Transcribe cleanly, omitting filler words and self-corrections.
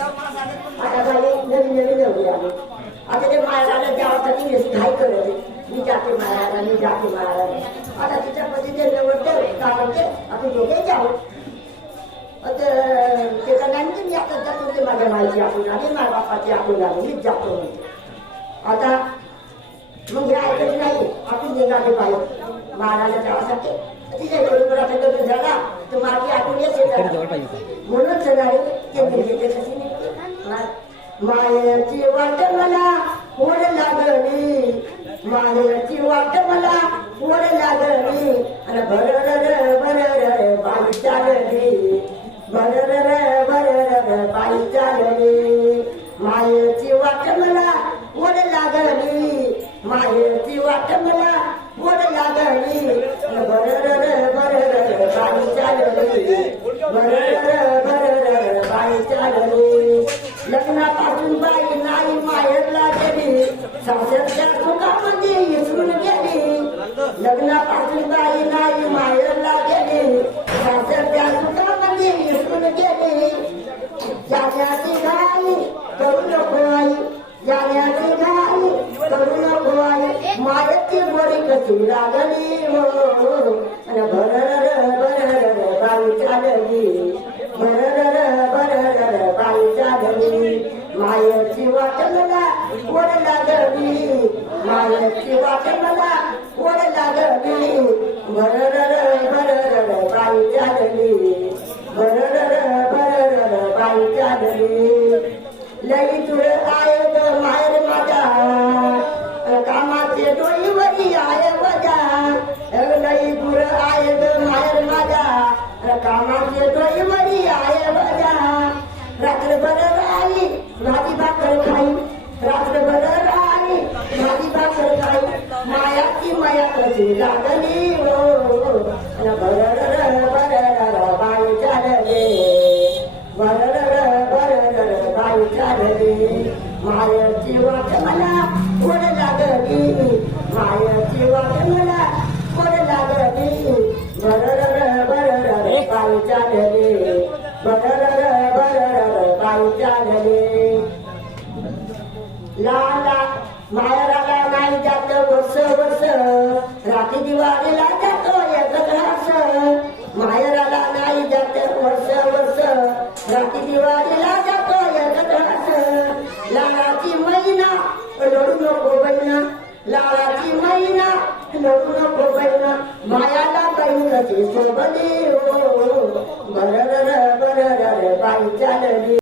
आता बाई नवीन नवीन नवरी आली. आता ते मायाला द्यावासाठी काय करत मी जाते मायाला मी जाते मायाला. आता तिच्या पतीचे नवरते काय म्हणते आता दोघे जाऊ. त्याचा नाही मी आता जातो ते माझ्या माईची आपण आली माझ्या बापाची आपण आली मीच जातो म्हणते. आता मग हे ऐकत नाही आपण निघाले पाहिजे महाराजा जावासाठी. तिच्या बरोबर आता लग्न झाला तर माझी आठवण येते म्हणून सगळे ते मायेची वाट मला ओढ लागली. मायेची वाट मला ओढ लागली आणि भरर भरर बाई चालली. भरर भरर बाई चालली. मायेची वाट मला ओढ लागली. मायेची वाट मला ओढ लागली भरर भरर बाई चालली. भरर भरर बाई चालली. लग्नापासून बाई नाही माहेरला गेली. सासरच्या सुखामध्ये विसरून गेली. लग्नापासून बाई नाही माहेरला गेली. सासरच्या सुखामध्ये विसरून गेली. जाण्याची घाई करू नको आई. जाण्याची घाई करू नको आई. मायेची बरी कशी लागली हो. भरर भरर बाई चालली. भरर भरर बाई चालली. मायेची वाट मला ओढ लागली. मायेची वाट मला ओढ लागली. भरर भरर बाई चालली. भरर भरर बाई चालली. लई तुर आय ग माहेर माझा कामाचे डोईवरी आय बजा. लई दूर आय ग माहेर माझा कामाचे डोईवरी आय बजा. रात्रभर राहिली भाजी भाकर खाई. रात्रभर राहिली भाजी भाकर खाई. मायाची माया कशी लागली हो. भरर भरर बाई चालले. भरर भरर बाई चालली. मायाची वाट मला ओढ लागली. मायाची वाट मला ओढ लागली. भरर भरर बाई चालली. भरर भरर बाई चालली. लाला माहेराला नाही जात वर्ष वर्ष. रात्री दिवाळीला जातो एकत्र हस. माहेराला नाही जात वर्ष वर्ष. रात्री दिवाळीला जातो एकत्र हस. लालाची महिना लढू नको बहिणा. लालाची महिना लढू नको बहिणा. मायाला बहीण कशी सोबली हो. भरर भरर बाई चालली.